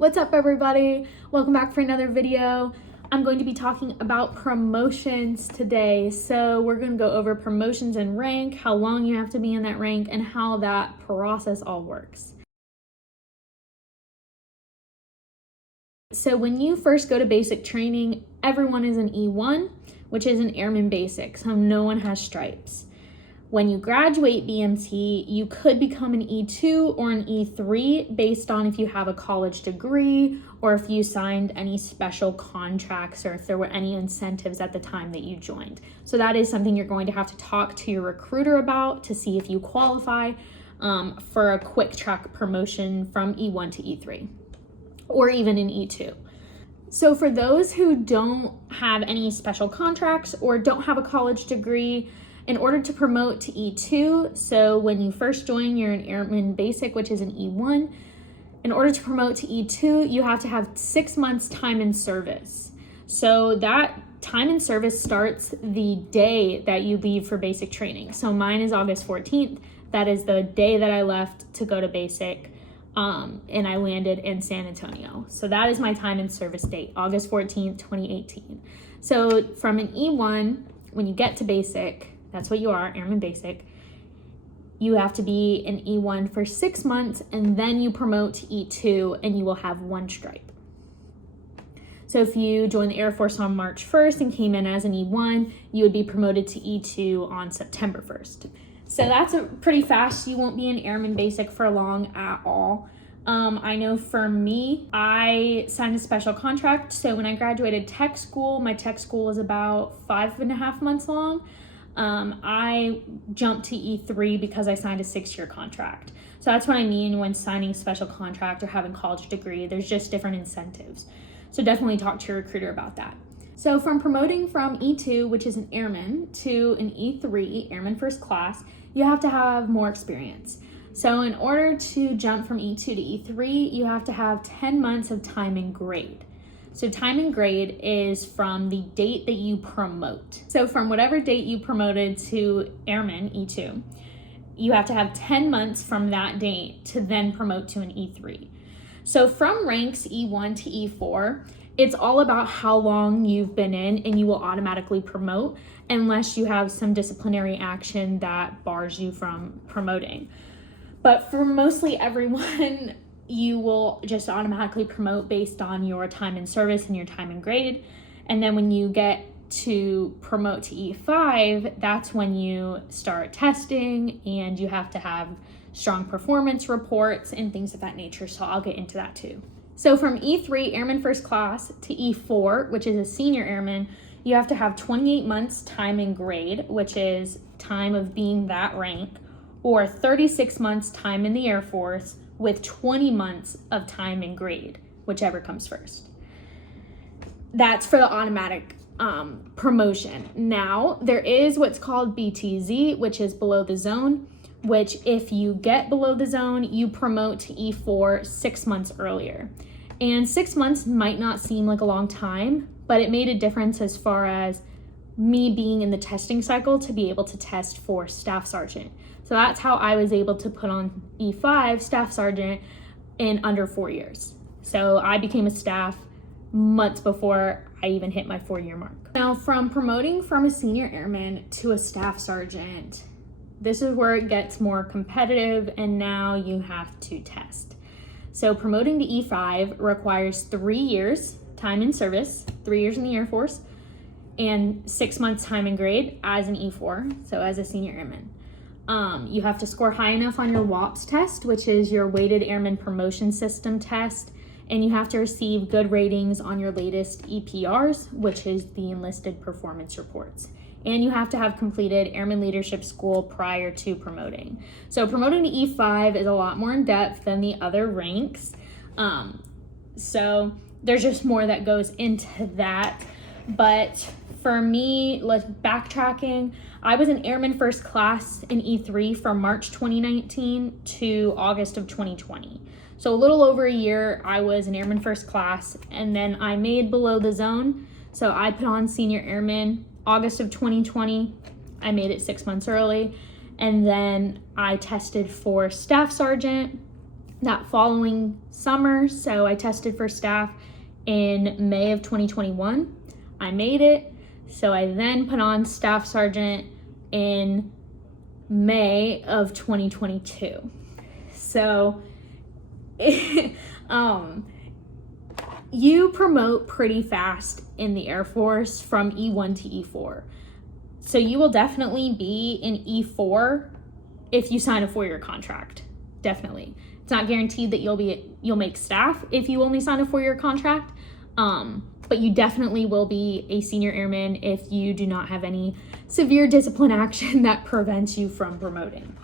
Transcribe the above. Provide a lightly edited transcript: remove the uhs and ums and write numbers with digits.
What's up, everybody? Welcome back for another video. I'm going to be talking about promotions today. So we're going to go over promotions and rank, how long you have to be in that rank, and how that process all works. So when you first go to basic training, everyone is an E1, which is an Airman Basic, so no one has stripes. When you graduate BMT, you could become an E2 or an E3 based on if you have a college degree or if you signed any special contracts or if there were any incentives at the time that you joined. So that is something you're going to have to talk to your recruiter about to see if you qualify for a quick track promotion from E1 to E3 or even an E2. So for those who don't have any special contracts or don't have a college degree, in order to promote to E2, so when you first join, you're an Airman Basic, which is an E1. In order to promote to E2, you have to have 6 months time in service. So that time in service starts the day that you leave for basic training. So mine is August 14th. That is the day that I left to go to basic, and I landed in San Antonio. So that is my time in service date, August 14th, 2018. So from an E1, when you get to basic, that's what you are, Airman Basic, you have to be an E1 for 6 months, and then you promote to E2 and you will have 1 stripe. So if you joined the Air Force on March 1st and came in as an E1, you would be promoted to E2 on September 1st. So that's pretty fast. You won't be an Airman Basic for long at all. I know for me, I signed a special contract. So when I graduated tech school, my tech school was about 5.5 months long. I jumped to E3 because I signed a 6-year contract. So that's what I mean when signing a special contract or having a college degree. There's just different incentives. So definitely talk to your recruiter about that. So from promoting from E2, which is an airman, to an E3, Airman First Class, you have to have more experience. So in order to jump from E2 to E3, you have to have 10 months of time and grade. So time and grade is from the date that you promote. So from whatever date you promoted to Airman, E2, you have to have 10 months from that date to then promote to an E3. So from ranks E1 to E4, it's all about how long you've been in, and you will automatically promote unless you have some disciplinary action that bars you from promoting. But for mostly everyone, you will just automatically promote based on your time in service and your time in grade. And then when you get to promote to E5, that's when you start testing and you have to have strong performance reports and things of that nature. So I'll get into that too. So from E3, Airman First Class, to E4, which is a senior airman, you have to have 28 months time in grade, which is time of being that rank, or 36 months time in the Air Force, with 20 months of time and grade, whichever comes first. That's for the automatic promotion. Now, there is what's called BTZ, which is below the zone, which if you get below the zone, you promote to E4 6 months earlier. And 6 months might not seem like a long time, but it made a difference as far as me being in the testing cycle to be able to test for Staff Sergeant. So that's how I was able to put on E5 Staff Sergeant in under 4 years. So I became a staff months before I even hit my 4-year mark. Now, from promoting from a senior airman to a Staff Sergeant, this is where it gets more competitive, and now you have to test. So promoting to E5 requires 3 years time in service, 3 years in the Air Force, and 6 months time in grade as an E4, so as a senior airman. You have to score high enough on your WAPS test, which is your Weighted Airman Promotion System test, and you have to receive good ratings on your latest EPRs, which is the Enlisted Performance Reports. And you have to have completed Airman Leadership School prior to promoting. So promoting to E5 is a lot more in depth than the other ranks. So there's just more that goes into that. But for me, backtracking, I was an Airman First Class in E3 from March 2019 to August of 2020. So a little over a year, I was an Airman First Class, and then I made below the zone. So I put on Senior Airman August of 2020. I made it 6 months early. And then I tested for Staff Sergeant that following summer. So I tested for staff in May of 2021. I made it. So I then put on staff sergeant in May of 2022. So you promote pretty fast in the Air Force from E1 to E4. So you will definitely be in E4 if you sign a 4-year contract. Definitely. It's not guaranteed that you'll make staff if you only sign a 4-year contract. But you definitely will be a senior airman if you do not have any severe discipline action that prevents you from promoting.